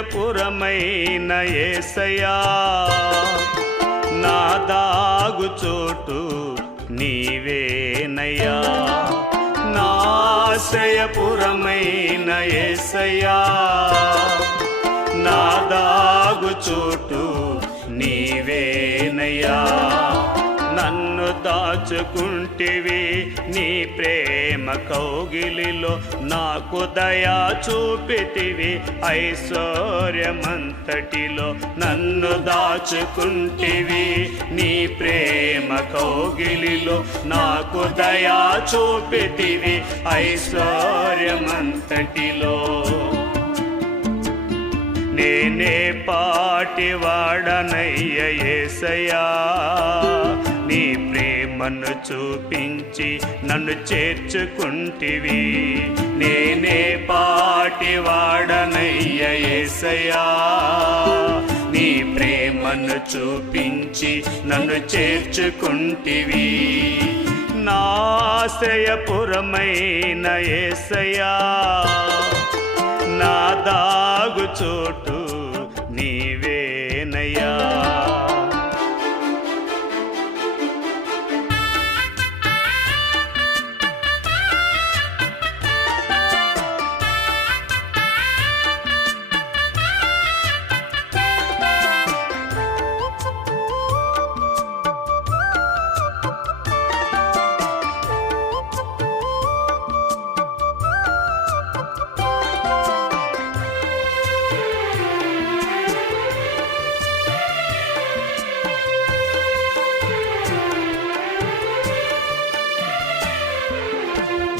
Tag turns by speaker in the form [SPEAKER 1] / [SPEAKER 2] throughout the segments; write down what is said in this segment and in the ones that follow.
[SPEAKER 1] నాశ్రయపురమైన ఏసయా నా దాగు చోటు నీవేనయ్యా. నాశయపురమైన ఏసయా నా దాగు చోటు నీవేనయ్యా. దాచుకుంటివి. నీ ప్రేమ కౌగిలిలో నాకు దయా చూపితివి. ఐశ్వర్యమంతటిలో నన్ను దాచుకుంటివి. నీ ప్రేమ కౌగిలిలో నాకు దయా చూపితివి. ఐశ్వర్యమంతటిలో నేనే పాటి వాడనయ్య ఏసయ్యా. ప్రేమను చూపించి నన్ను చేర్చుకుంటివి. నేనే పాటి వాడనయ్య నీ ప్రేమను చూపించి నన్ను చేర్చుకుంటివి. నాశ్రయపురమైన ఏసయా నా దాగు చోటు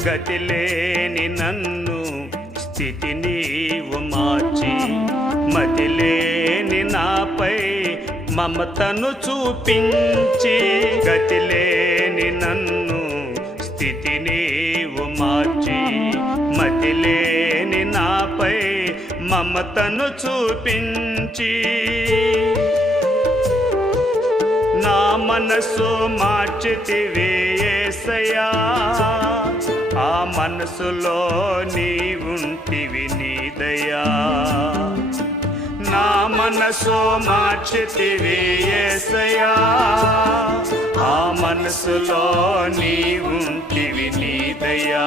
[SPEAKER 1] గతిలేని నన్ను స్థితి నీవు మార్చి మతిలేని నాపై మమతను చూపించి గతిలేని నన్ను స్థితి నీవు మార్చి మతిలేని నాపై మమతను చూపించి. మనసు మార్చితివే యేసయ్యా ఆ మనసులో నీవుంటివి నీదయా నా మనసు మార్చితివే యేసయ్యా ఆ మనసులో నీవుంటివి నీదయా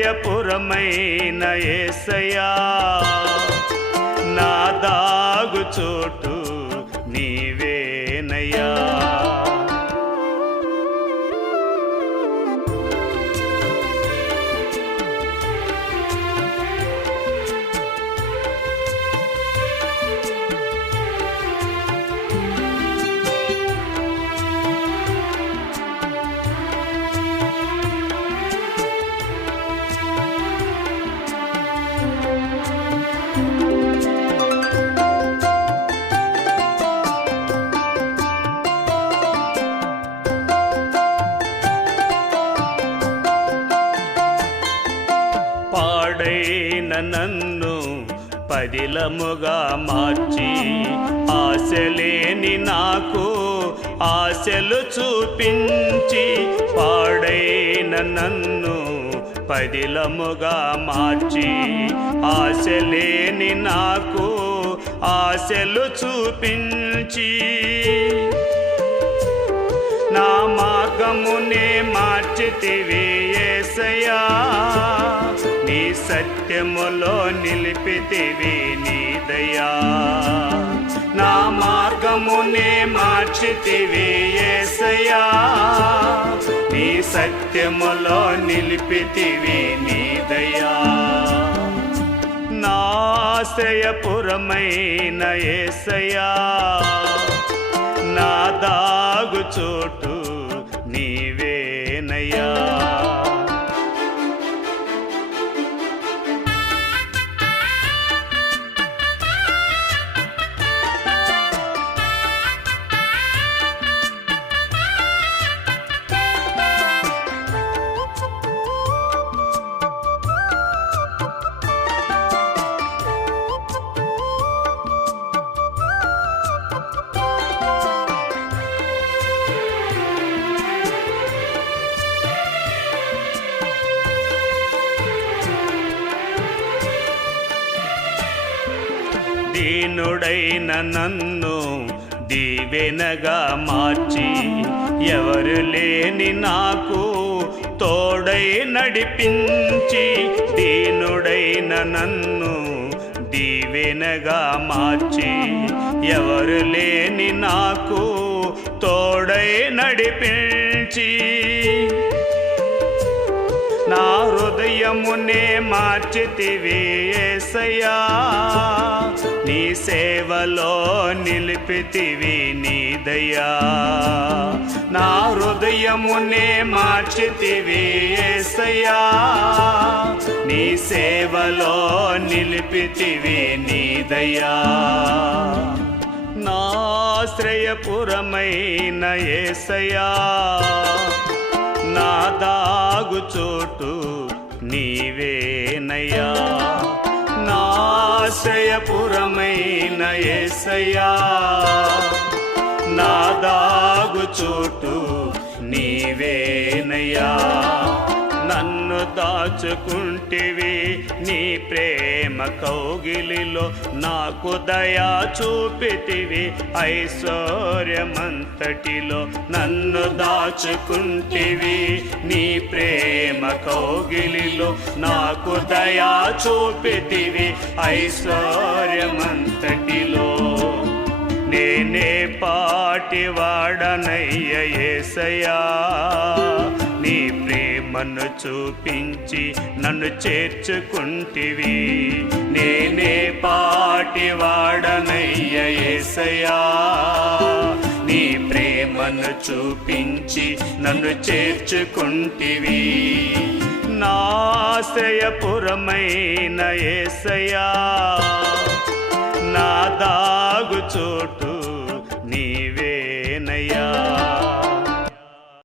[SPEAKER 1] నాశ్రయపురమైన ఏసయా నా దాగు చోటు నన్ను పదిలముగా మార్చి ఆశలేని నాకు ఆశలు చూపించి పాడైన నన్ను పదిలముగా మార్చి ఆశలేని నాకు ఆశలు చూపించి నా మార్గమునే మార్చితివి ఏసయా సత్యములో నిలిపితివి నీ దయా. నా మార్గమునే మార్చితివి ఏసయా నీ సత్యములో నిలిపితివి నీ దయా. నాశ్రయపురమైన ఏసయా నా దాగు చోటు దీనుడైన నన్ను దీవెనగా మార్చి ఎవరు లేని నాకు తోడై నడిపించి దీనుడైన నన్ను దీవెనగా మార్చి ఎవరు లేని నాకు తోడై నడిపించి. నా హృదయమునే మార్చితివేసయా నీ సేవలో నిలిపితివి నీ దయా. నా హృదయమునే మార్చితివి ఏసయ్యా. నీ సేవలో నిలిపితివి నీ దయా. నాశ్రయపురమైన ఏసయ్యా. నా దాగు చోటు నీవేనయ్యా. ఆశయపురమైన ఏసయ్యా నా దాగు చోటు నీవేనయ్యా. నన్ను దాచుకుంటివి నీ ప్రేమ కౌగిలిలో నాకు దయా చూపితివి ఐశ్వర్యమంతటిలో. నన్ను దాచుకుంటివి నీ కౌగిలిలో నాకు దయా చూపితివి ఐశ్వర్యమంతటిలో. నేనే పాటి వాడనయ్య నీ ప్రేమను చూపించి నన్ను చేర్చుకుంటివి. నేనే పాటి వాడనయ్యేసయా నన్ను చూపించి నన్ను చేర్చుకుంటివి. నాశ్రయపురమైన ఏసయా నా దాగు చోటు